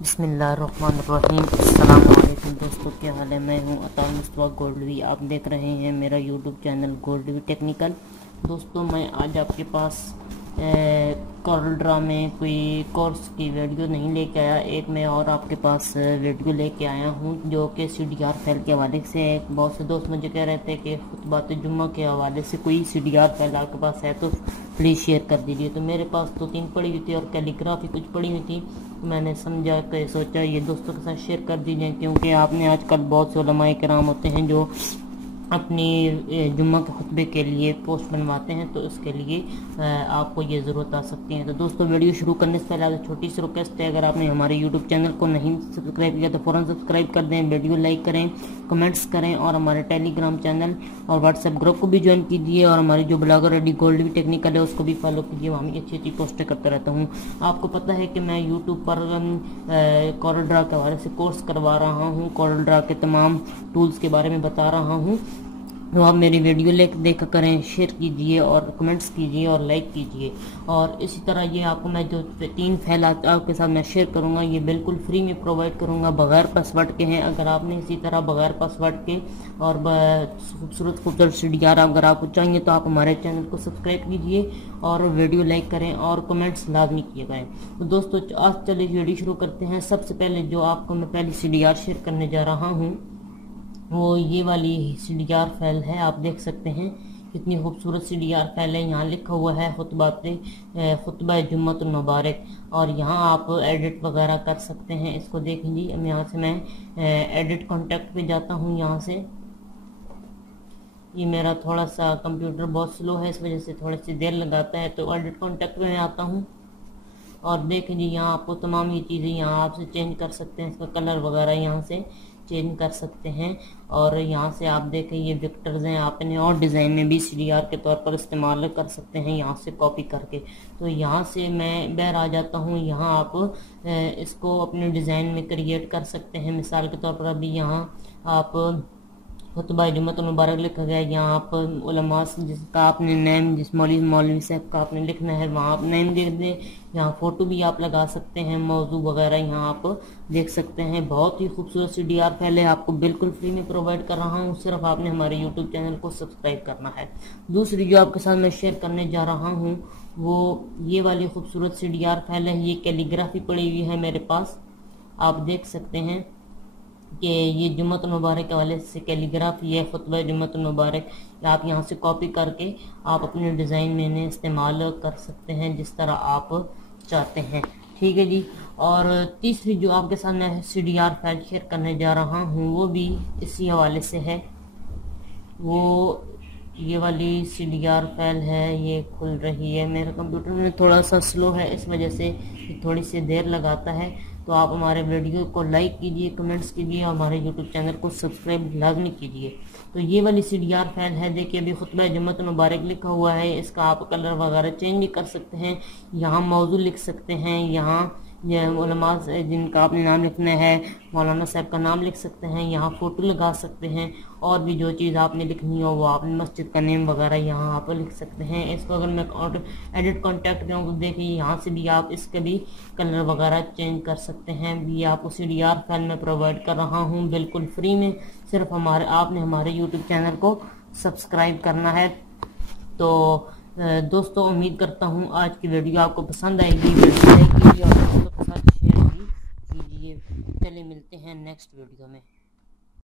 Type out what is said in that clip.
بسم اللہ الرحمن الرحیم۔ السلام علیکم دوستوں، کیا حال ہے؟ میں ہوں عطا مصطفیٰ گولڈوی، آپ دیکھ رہے ہیں میرا یوٹیوب چینل گولڈوی ٹیکنیکل۔ دوستوں، میں آج آپ کے پاس کورل ڈرا میں کوئی کورس کی ویڈیو نہیں لے کے آیا، ایک میں اور آپ کے پاس ویڈیو لے کے آیا ہوں جو کہ CDR فائل کے حوالے سے ہے۔ بہت سے دوست مجھے کہہ رہے تھے کہ خطبات جمعہ کے حوالے سے کوئی CDR فائل آپ کے پاس ہے تو پلیز شیئر کر دیجیے۔ تو میرے پاس 2-3 پڑی ہوئی تھی اور کیلیگرافی کچھ پڑی ہوئی تھی، تو میں نے سمجھا کہ سوچا یہ دوستوں کے ساتھ شیئر کر دیجیے، کیونکہ آپ نے آج کل بہت سے علماء کرام ہوتے ہیں جو اپنی جمعہ کے خطبے کے لیے پوسٹ بنواتے ہیں، تو اس کے لیے آپ کو یہ ضرورت آ سکتی ہے۔ تو دوستوں، ویڈیو شروع کرنے سے پہلے چھوٹی سی ریکویسٹ ہے، اگر آپ نے ہمارے یوٹیوب چینل کو نہیں سبسکرائب کیا تو فوراً سبسکرائب کر دیں، ویڈیو لائک کریں، کمنٹس کریں، اور ہمارے ٹیلی گرام چینل اور واٹس ایپ گروپ کو بھی جوائن کیجیے، اور ہماری جو بلاگر آئی ڈی گولڈوی ٹیکنیکل ہے اس کو بھی فالو کیجیے، وہاں بھی اچھی پوسٹیں کرتا رہتا ہوں۔ آپ کو پتہ ہے کہ میں یوٹیوب پر کورل ڈرا کے حوالے سے کورس کروا رہا ہوں، کورل ڈرا کے تمام ٹولز کے بارے میں بتا رہا ہوں، تو آپ میری ویڈیو دیکھ کریں، شیئر کیجئے اور کمنٹس کیجئے اور لائک کیجئے۔ اور اسی طرح یہ آپ کو میں جو 3 فائلات آپ کے ساتھ میں شیئر کروں گا، یہ بالکل فری میں پرووائڈ کروں گا، بغیر پاسورڈ کے ہیں۔ اگر آپ نے اسی طرح بغیر پاسورڈ کے اور خوبصورت CDR اگر آپ کو چاہیے تو آپ ہمارے چینل کو سبسکرائب کیجئے اور ویڈیو لائک کریں اور کمنٹس لازمی کیے گئے۔ تو دوستو، آج چلے ویڈیو شروع کرتے ہیں۔ سب سے پہلے جو آپ کو میں پہلی CDR شیئر کرنے جا رہا ہوں وہ یہ والی CDR فائل ہے۔ آپ دیکھ سکتے ہیں کتنی خوبصورت CDR فائل ہے، یہاں لکھا ہوا ہے خطبہ جمعۃ المبارک، اور یہاں آپ ایڈٹ وغیرہ کر سکتے ہیں۔ اس کو دیکھ لیجیے، یہاں سے میں ایڈٹ کانٹیکٹ پہ جاتا ہوں۔ یہاں سے یہ میرا تھوڑا سا کمپیوٹر بہت سلو ہے، اس وجہ سے تھوڑی سی دیر لگاتا ہے، تو ایڈٹ کانٹیکٹ میں آتا ہوں اور دیکھ لیجیے یہاں آپ کو تمام یہ چیزیں یہاں آپ سے چینج کر سکتے ہیں، اس کا کلر وغیرہ یہاں سے چینج کر سکتے ہیں، اور یہاں سے آپ دیکھیں یہ ویکٹرز ہیں، آپ نے اور ڈیزائن میں بھی CDR کے طور پر استعمال کر سکتے ہیں یہاں سے کاپی کر کے۔ تو یہاں سے میں باہر آ جاتا ہوں، یہاں آپ اس کو اپنے ڈیزائن میں کریٹ کر سکتے ہیں۔ مثال کے طور پر ابھی یہاں آپ خطبہ جمعۃ المبارک لکھا گیا، یہاں آپ علماء جس کا آپ نے نیم، جس مولوی صاحب کا آپ نے لکھنا ہے وہاں آپ نیم لکھ دیں، یہاں فوٹو بھی آپ لگا سکتے ہیں، موضوع وغیرہ یہاں آپ دیکھ سکتے ہیں۔ بہت ہی خوبصورت CDR فائل ہے، آپ کو بالکل فری میں پرووائڈ کر رہا ہوں، صرف آپ نے ہمارے یوٹیوب چینل کو سبسکرائب کرنا ہے۔ دوسری جو آپ کے ساتھ میں شیئر کرنے جا رہا ہوں وہ یہ والی خوبصورت CDR فائل ہے، یہ کیلیگرافی پڑی ہوئی ہے میرے پاس، آپ دیکھ سکتے ہیں کہ یہ جمعۃ المبارک کے حوالے سے کیلیگرافی ہے، خطبہ جمعۃ المبارک۔ آپ یہاں سے کاپی کر کے آپ اپنے ڈیزائن میں استعمال کر سکتے ہیں جس طرح آپ چاہتے ہیں، ٹھیک ہے جی۔ اور تیسری جو آپ کے ساتھ میں CDR فائل شیئر کرنے جا رہا ہوں وہ بھی اسی حوالے سے ہے، وہ یہ والی CDR فائل ہے، یہ کھل رہی ہے، میرا کمپیوٹر میں تھوڑا سا سلو ہے اس وجہ سے تھوڑی سی دیر لگاتا ہے، تو آپ ہمارے ویڈیو کو لائک کیجئے، کمنٹس کیجئے اور ہمارے یوٹیوب چینل کو سبسکرائب لازمی کیجئے۔ تو یہ والی CDR فائل ہے، دیکھیے ابھی خطبہ جمعۃ المبارک لکھا ہوا ہے، اس کا آپ کلر وغیرہ چینج بھی کر سکتے ہیں، یہاں موضوع لکھ سکتے ہیں، یہاں علماء جن کا آپ نے نام لکھنا ہے مولانا صاحب کا نام لکھ سکتے ہیں، یہاں فوٹو لگا سکتے ہیں، اور بھی جو چیز آپ نے لکھنی ہو وہ آپ نے مسجد کا نیم وغیرہ یہاں آپ لکھ سکتے ہیں۔ اس کو اگر میں ایڈٹ کانٹیکٹ کروں تو دیکھیے یہاں سے بھی آپ اس کے بھی کلر وغیرہ چینج کر سکتے ہیں۔ یہ آپ کو CDR فائل میں پرووائڈ کر رہا ہوں بالکل فری میں، صرف آپ نے ہمارے یوٹیوب چینل کو سبسکرائب کرنا ہے۔ تو دوستو، امید کرتا ہوں آج کی ویڈیو آپ کو پسند آئے گی، ویڈیو لائک کیجیے اور دوستوں کے ساتھ شیئر بھی کیجیے۔ چلے ملتے ہیں نیکسٹ ویڈیو میں۔